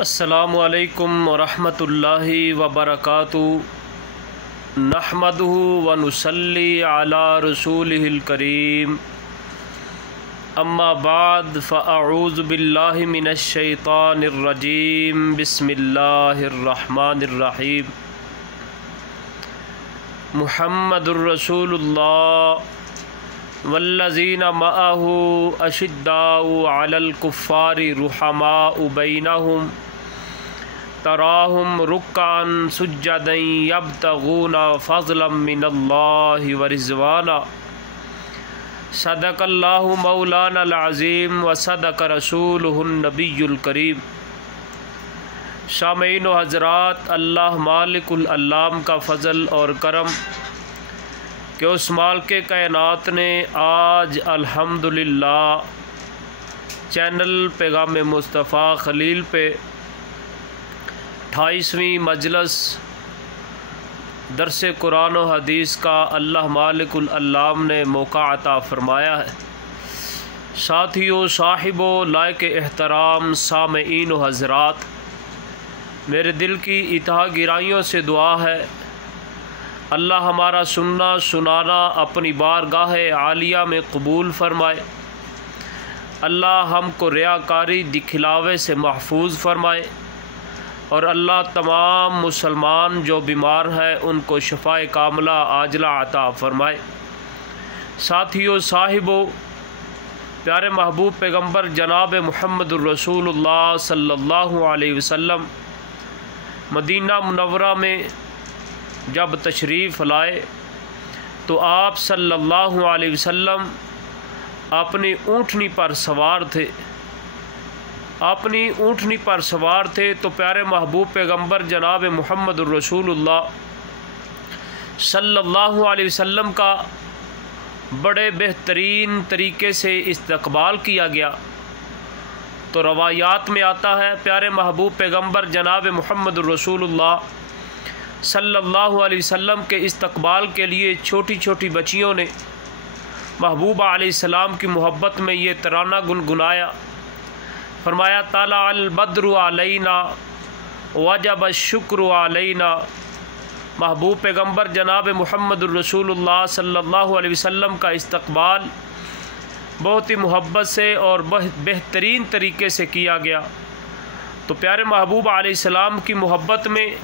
अस्सलामु अलैकुम वरहमतुल्लाहि वबरकातुहू नहमदुहु व नुसल्ली अला रसूलिहिल करीम अम्मा बाद फ़अऊज़ु बिल्लाहि मिनश शैतानिर रजीम बिस्मिल्लाहिर रहमानिर रहीम मुहम्मदुर रसूलुल्लाह वल्लज़ीना मअहू अशिद्दाउ अलल कुफ़्फ़ारि रुहमाउ बैनहुम तराहुम रुक्कान सुज्जदन यब्तगूना फ़ज़लन मिनल्लाहि व रिज़वाना सदक़ल्लाहु मौलानल अज़ीम व सदक़ रसूलुहुन नबियुल करीम। शामीन व हज़रात, अल्लाह मालिकुल अल्लाम का फ़ज़ल और करम कि उस मालिक कायनात ने आज अल्हम्दुलिल्लाह चैनल पैगाम मुस्तफ़ा ख़लील पे 28वीं मजलिस दरस कुरान व हदीस का अल्लाह मालिकुल अल्लाम ने मौका अता फ़रमाया है। साथियों, साहिबो, लायक एहतराम सामईन व हज़रात, मेरे दिल की इतहा गिराइयों से दुआ है अल्लाह हमारा सुनना सुनाना अपनी बारगाह आलिया में कबूल फ़रमाए। अल्लाह हमको रियाकारी दिखलावे से महफूज फ़रमाए और अल्लाह तमाम मुसलमान जो बीमार हैं उनको शफ़ाए कामला आजला अता फ़रमाए। साथियों, साहिबो, प्यारे महबूब पैगम्बर जनाब मुहम्मदुर रसूलुल्लाह सल्लल्लाहु अलैहि वसल्लम मदीना मुनव्वरा में जब तशरीफ़ लाए तो आप सल्लल्लाहु अलैहि वसल्लम अपनी ऊँटनी पर सवार थे। तो प्यारे महबूब पैगम्बर जनाब मुहम्मदुर रसूलुल्लाह सल्लल्लाहु अलैहि वसल्लम का बड़े बेहतरीन तरीके से इस्तकबाल किया गया। तो रवायात में आता है प्यारे महबूब पैगम्बर जनाब मुहम्मदुर रसूलुल्लाह सल्लल्लाहु अलैहि वसल्लम के इस्तकबाल के लिए छोटी छोटी बच्चियों ने महबूब अलैहिस्सलाम की मोहब्बत में ये तराना गुनगुनाया। फरमाया, ताला अल बद्रु अलैना वजब शुक्र अलैना। महबूब पैगम्बर जनाब मुहम्मदुर रसूलुल्लाह सल्लल्लाहु अलैहि वसल्लम का इस्तकबाल बहुत ही मोहब्बत से और बेहतरीन तरीके से किया गया। तो प्यारे महबूब अलैहिस्सलाम की मोहब्बत में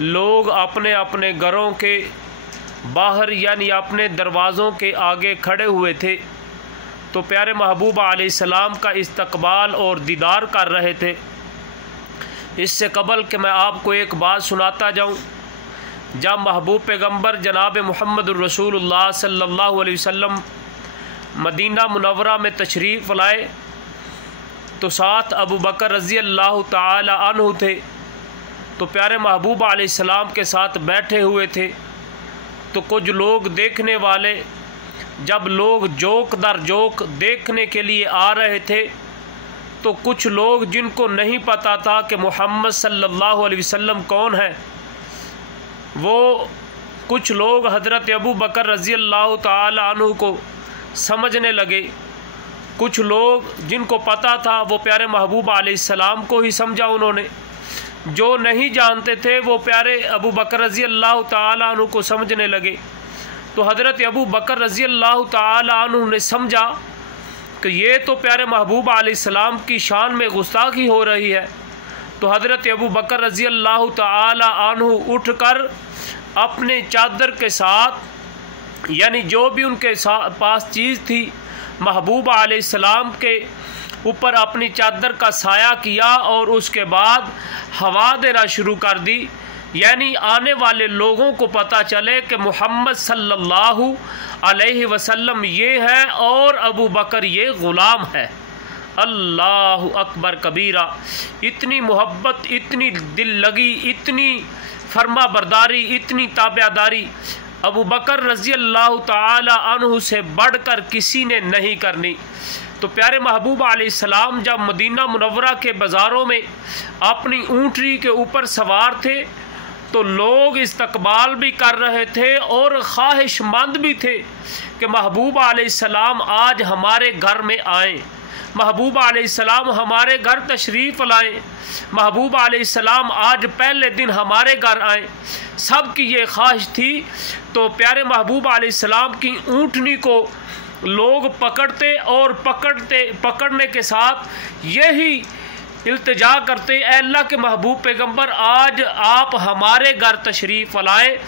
लोग अपने अपने घरों के बाहर यानी अपने दरवाज़ों के आगे खड़े हुए थे। तो प्यारे महबूब अलैहिस्सलाम का इस्तकबाल और दीदार कर रहे थे। इससे कबल कि मैं आपको एक बात सुनाता जाऊं, जब महबूब पैगम्बर जनाब मुहम्मदुर रसूलुल्लाह सल्लल्लाहु अलैहि वसल्लम मदीना मुनव्वरा में तशरीफ़ लाए तो साथ अबू बकर रज़ी अल्लाह ताला अन्हु थे। तो प्यारे महबूब अलैहिस्सलाम के साथ बैठे हुए थे। तो कुछ लोग देखने वाले जब लोग जोक दर जोक देखने के लिए आ रहे थे तो कुछ लोग जिनको नहीं पता था कि मोहम्मद सल्लल्लाहु अलैहि वसल्लम कौन है, वो कुछ लोग हज़रत अबू बकर रज़ी अल्लाह ताला अन्हु को समझने लगे। कुछ लोग जिनको पता था वो प्यारे महबूब अलैहिस्सलाम को ही समझा उन्होंने। जो नहीं जानते थे वो प्यारे अबू बकर रज़ी अल्लाह ताला अन्हु को समझने लगे। तो हज़रत अबू बकर रज़ी अल्लाह ताला अन्हु ने समझा कि ये तो प्यारे महबूब अलैहिस्सलाम की शान में गुस्ताखी हो रही है। तो हज़रत अबू बकर रज़ी अल्लाह ताला अन्हु उठकर अपने चादर के साथ यानी जो भी उनके पास चीज़ थी महबूब अलैहिस्सलाम के ऊपर अपनी चादर का साया किया और उसके बाद हवा देना शुरू कर दी, यानी आने वाले लोगों को पता चले कि मोहम्मद सल्लल्लाहु अलैहि वसल्लम ये है और अबू बकर ये ग़ुलाम है। अल्लाहु अकबर कबीरा। इतनी मोहब्बत, इतनी दिल लगी, इतनी फर्मा बरदारी, इतनी ताबेदारी अबू बकर रज़ी अल्लाह ताला अन्हु से बढ़कर किसी ने नहीं करनी। तो प्यारे महबूब अलैहिस्सलाम जब मदीना मुनव्वरा के बाज़ारों में अपनी ऊँटनी के ऊपर सवार थे तो लोग इस्तकबाल भी कर रहे थे और ख्वाहिशमंद भी थे कि महबूब अलैहिस्सलाम आज हमारे घर में आएँ। महबूब अलैहिस्सलाम हमारे घर तशरीफ़ लाएं, महबूब अलैहिस्सलाम आज पहले दिन हमारे घर आए। सब की ये ख्वाहिश थी। तो प्यारे महबूब अलैहिस्सलाम की ऊँटनी को लोग पकड़ते और पकड़ने के साथ यही इल्तिजा करते, ऐ अल्लाह के महबूब पैगंबर आज आप हमारे घर तशरीफ़ लाएं।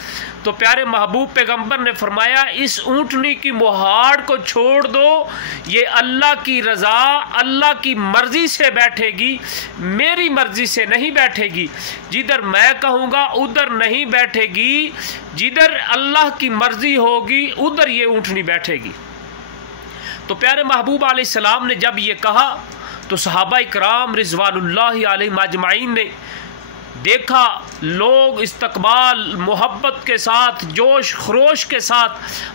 तो प्यारे महबूब पैगंबर ने फरमाया, इस ऊँटनी की मुहाड़ को छोड़ दो, ये अल्लाह की रज़ा अल्लाह की मर्ज़ी से बैठेगी, मेरी मर्ज़ी से नहीं बैठेगी। जिधर मैं कहूँगा उधर नहीं बैठेगी, जिधर अल्लाह की मर्ज़ी होगी उधर ये ऊँटनी बैठेगी। तो प्यारे महबूब अलैहिस्सलाम ने जब ये कहा तो सहाबा इकराम रिज़वानुल्लाहि अलैहिम अजमाइन ने देखा, लोग इस्तकबाल मोहब्बत के साथ जोश खरोश के साथ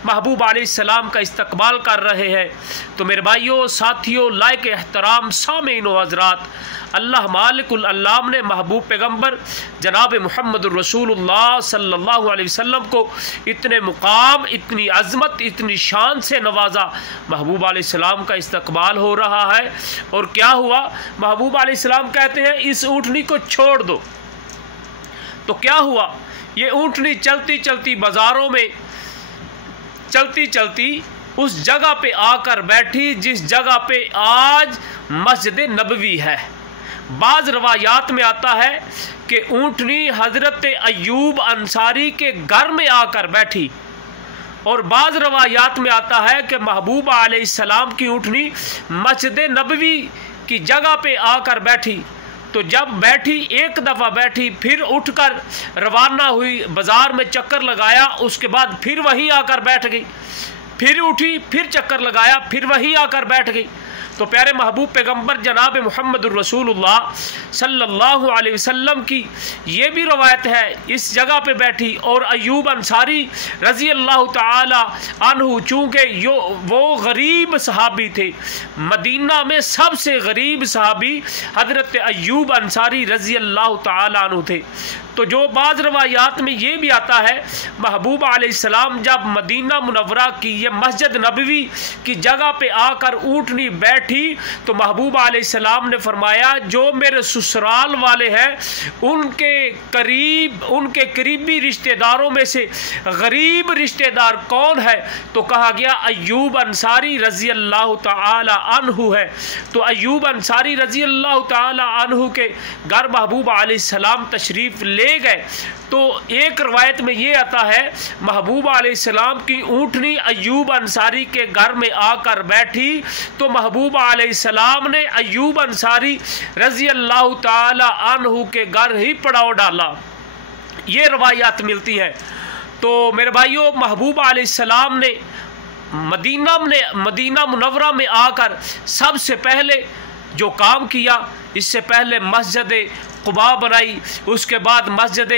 महबूब अलैहिस्सलाम का इस्तकबाल कर रहे हैं। तो मेरे भाइयों, साथियों, लायक एहतराम सामीन व हज़रात, अल्लाह मालिकुल अल्लाम ने महबूब पैगंबर जनाब मुहम्मदुर रसूलुल्लाह सल्लल्लाहु अलैहि वसल्लम को इतने मुकाम, इतनी अज़मत, इतनी शान से नवाजा। महबूब अलैहिस्सलाम का इस्तकबाल हो रहा है और क्या हुआ, महबूब अलैहिस्सलाम कहते हैं इस ऊँटनी को छोड़ दो। तो क्या हुआ, ये ऊँटनी चलती चलती बाज़ारों में चलती चलती उस जगह पे आकर बैठी जिस जगह पे आज मस्जिद नबवी है। बाज़ रवायात में आता है कि ऊँटनी हज़रत अय्यूब अंसारी के घर में आकर बैठी, और बाज़ रवायात में आता है कि महबूब अलैहिस्सलाम की ऊँटनी मस्जिद नबवी की जगह पे आकर बैठी। तो जब बैठी, एक दफ़ा बैठी, फिर उठकर रवाना हुई, बाज़ार में चक्कर लगाया, उसके बाद फिर वहीं आकर बैठ गई, फिर उठी, फिर चक्कर लगाया, फिर वहीं आकर बैठ गई। तो प्यारे महबूब पैगंबर जनाब मुहम्मदुर रसूलुल्लाह सल्लल्लाहु अलैहि वसल्लम की ये भी रवायत है, इस जगह पे बैठी। और अय्यूब अंसारी रज़ी अल्लाह ताला अन्हु, चूँकि वो गरीब सहाबी थे, मदीना में सबसे गरीब सहाबी हज़रत अय्यूब अंसारी रज़ी अल्लाह ताला अन्हु थे। तो जो बाज़ रवायात में ये भी आता है, महबूब अलैहिस्सलाम जब मदीना मुनव्वरा की ये मस्जिद नबवी की जगह पे आकर ऊँटनी बैठी तो महबूब अलैहिस्सलाम ने फरमाया, जो मेरे ससुराल वाले हैं उनके करीबी रिश्तेदारों में से गरीब रिश्तेदार कौन है? तो कहा गया अय्यूब अंसारी रज़ी अल्लाह ताला अन्हु है। तो अय्यूब अंसारी रज़ी अल्लाह ताला अन्हु के घर महबूब अलैहिस्सलाम तशरीफ़ ले गए। तो एक रवायत में ये आता है, महबूब अलैहिस्सलाम की ऊँटनी अय्यूब अंसारी के घर में आकर बैठी तो महबूब अलैहिस्सलाम ने अय्यूब अंसारी रज़ी अल्लाह ताला अन्हु के घर ही पड़ाव डाला। ये रवायात मिलती है। तो मेरे भाइयों, महबूब अलैहिस्सलाम ने मदीना मुनव्वरा में आकर सबसे पहले जो काम किया, इससे पहले मस्जिद कुबा बनाई, उसके बाद मस्जिद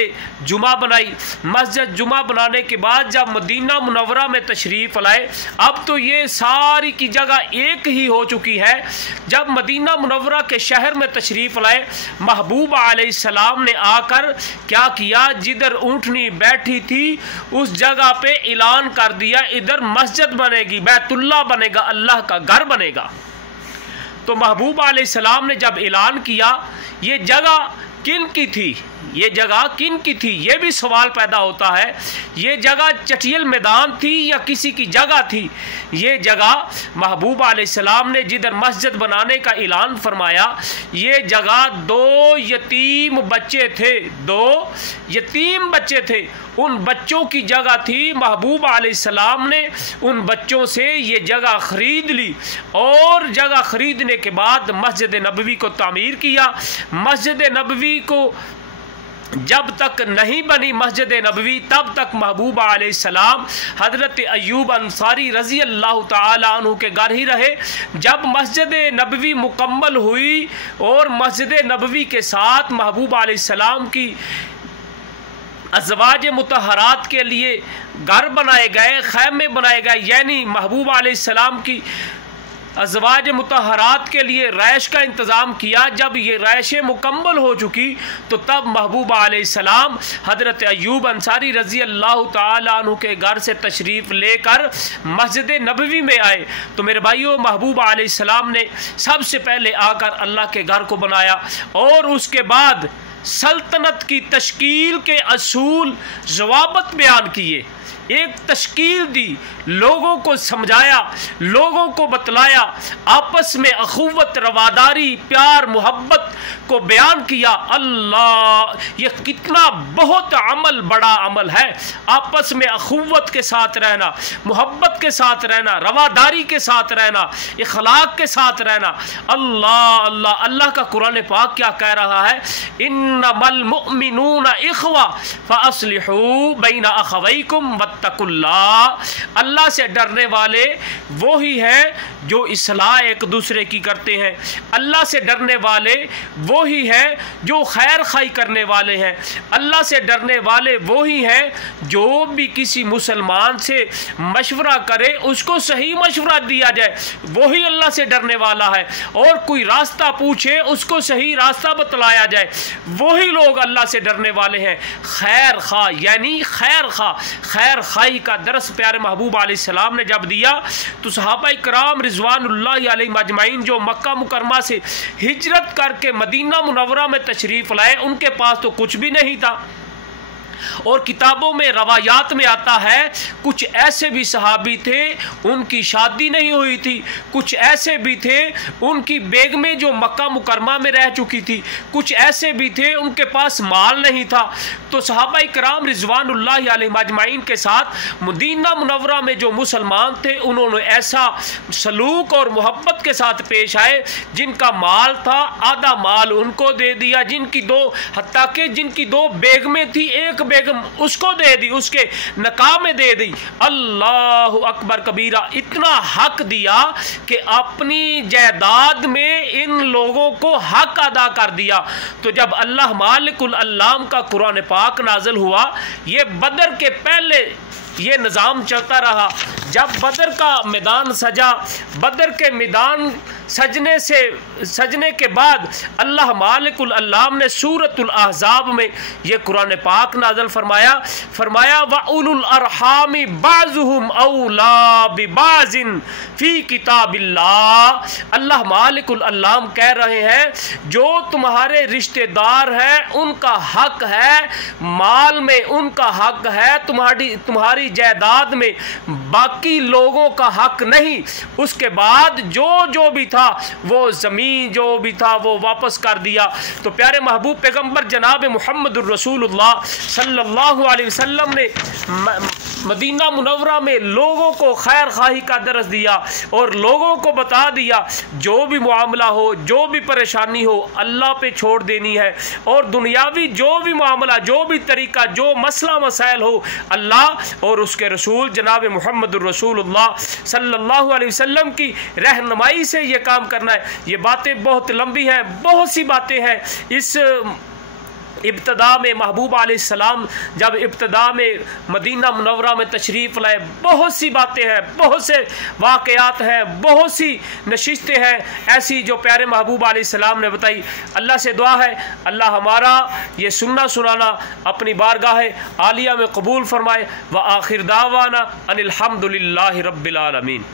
जुमा बनाई। मस्जिद जुमा बनाने के बाद जब मदीना मुनव्वरा में तशरीफ़ लाए, अब तो ये सारी की जगह एक ही हो चुकी है। जब मदीना मुनव्वरा के शहर में तशरीफ़ लाए, महबूब अलैहिस्सलाम ने आकर क्या किया, जिधर ऊँटनी बैठी थी उस जगह पे ऐलान कर दिया, इधर मस्जिद बनेगी, बैतुल्लाह बनेगा, अल्लाह का घर बनेगा। तो महबूब अलैहिस्सलाम ने जब ऐलान किया, ये जगह किन की थी, ये जगह किन की थी, ये भी सवाल पैदा होता है। ये जगह चटियल मैदान थी या किसी की जगह थी? ये जगह महबूब अलैहिस्सलाम ने जिधर मस्जिद बनाने का ऐलान फरमाया, ये जगह दो यतीम बच्चे थे, उन बच्चों की जगह थी। महबूब अलैहिस्सलाम ने उन बच्चों से ये जगह ख़रीद ली और जगह ख़रीदने के बाद मस्जिद नबवी को तामीर किया। मस्जिद नबवी को जब तक नहीं बनी मस्जिद नबवी, तब तक महबूब अलैहिस्सलाम हज़रत अय्यूब अंसारी रज़ी अल्लाह ताला अन्हु के घर ही रहे। जब मस्जिद नबवी मुकम्मल हुई और मस्जिद नबवी के साथ महबूब अलैहिस्सलाम की अज़वाज मुतहरात के लिए घर बनाए गए, खैमे बनाए गए, यानी महबूब अलैहिस्सलाम की अज़वाज मुतहरात के लिए रैश का इंतज़ाम किया। जब ये रैशें मुकम्मल हो चुकी तो तब महबूब अलैहिस्सलाम हज़रत अय्यूब अंसारी रज़ी अल्लाह ताला अन्हु के घर से तशरीफ़ लेकर मस्जिद नबवी में आए। तो मेरे भाइयों, महबूब अलैहिस्सलाम ने सबसे पहले आकर अल्लाह के घर को बनाया और उसके बाद सल्तनत की तश्कील के असूल ज़वाबत बयान किए, एक तश्कील दी, लोगों को समझाया, लोगों को बतलाया, आपस में अखुवत, रवादारी, प्यार, मोहब्बत को बयान किया। अल्लाह, ये कितना बहुत अमल, बड़ा अमल है। आपस में अखुवत के साथ रहना, मोहब्बत के साथ रहना, रवादारी के साथ रहना, इखलाक के साथ रहना। अल्लाह अल्लाह, अल्लाह का कुरान पाक क्या कह रहा है? इन्नमल मुअमिनूना इख्वा फअस्लिहू बैना अखवैकुम वत्तकुल्लाह। अल्लाह से डरने वाले वो ही हैं जो इस्लाह एक दूसरे की करते हैं। अल्लाह से डरने वाले वो ही हैं जो खैर खाई करने वाले हैं। अल्लाह से डरने वाले वो ही हैं जो भी किसी मुसलमान से मशवरा करे उसको सही मशवरा दिया जाए, वही अल्लाह से डरने वाला है। और कोई रास्ता पूछे उसको सही रास्ता बतलाया जाए, वही लोग अल्लाह से डरने वाले हैं। खैर खा यानी खैर खा, खैर खाई का दरस प्यारे महबूब अलैहिस्सलाम ने जब दिया तो सहाबा इकराम रिज़वानुल्लाहि अलैहिम अजमाइन जो मक्का मुकरमा से हिजरत करके मदीना मुनव्वरा में तशरीफ़ लाए, उनके पास तो कुछ भी नहीं था। और किताबों में, रवायात में आता है कुछ ऐसे भी सहाबी थे उनकी शादी नहीं हुई थी, कुछ ऐसे भी थे उनकी बेगमें जो मक्का मुकरमा में रह चुकी थी, कुछ ऐसे भी थे उनके पास माल नहीं था। तो सहाबा इकराम रिज़वानुल्लाहि अलैहिम अजमाइन के साथ मदीना मुनव्वरा में जो मुसलमान थे उन्होंने ऐसा सलूक और मोहब्बत के साथ पेश आए। जिनका माल था आधा माल उनको दे दिया, जिनकी दो, हत्ता कि जिनकी दो बेगमें थी एक बेगम उसको दे दी, उसके नकाह में दे दी। अल्लाह अकबर कबीरा, इतना हक दिया कि अपनी जायदाद में इन लोगों को हक अदा कर दिया। तो जब अल्लाह मालिकुल अल्लाम का कुरान पाक नाज़िल हुआ, ये बदर के पहले ये निज़ाम चलता रहा। जब बदर का मैदान सजा, बदर के मैदान सजने के बाद अल्लाह मालिकुल अल्लाम ने सूरतुल अहज़ाब में ये कुरान पाक नाज़िल फरमाया व उलुल अरहामी बाज़ुहुम औला बिबाज़िन फ़ी किताबिल्लाह। अल्लाह मालिकुल अल्लाम कह रहे हैं जो तुम्हारे रिश्तेदार हैं उनका हक है, माल में उनका हक है, तुम्हारी जायदाद में बाकी लोगों का हक नहीं। उसके बाद जो भी था वो ज़मीन जो भी था वो वापस कर दिया। तो प्यारे महबूब पैगंबर जनाब मुहम्मदुर रसूलुल्लाह सल्लल्लाहु अलैहि वसल्लम ने मदीना मुनव्वरा में लोगों को खैर खाही का दरस दिया और लोगों को बता दिया जो भी मामला हो, जो भी परेशानी हो, अल्लाह पे छोड़ देनी है। और दुनियावी जो भी मामला, जो भी तरीका, जो मसला मसाइल हो, अल्लाह और उसके रसूल जनाब मुहम्मदुर रसूलुल्लाह सल्लल्लाहु अलैहि वसल्लम की रहनुमाई से ये काम करना है। ये बातें बहुत लंबी हैं, बहुत सी बातें हैं। इस इब्तदा में महबूब अलैहिस्सलाम जब इब्तदा में मदीना मुनव्वरा में तशरीफ़ लाए, बहुत सी बातें हैं, बहुत से वाक़यात हैं, बहुत सी नशिस्तें हैं ऐसी जो प्यारे महबूब अलैहिस्सलाम ने बताई। अल्लाह से दुआ है अल्लाह हमारा ये सुनना सुनाना अपनी बारगाह आलिया में कबूल फरमाए। व आखिर दावाना अनिल हम्दुलिल्लाहि रब्बिल आलमीन।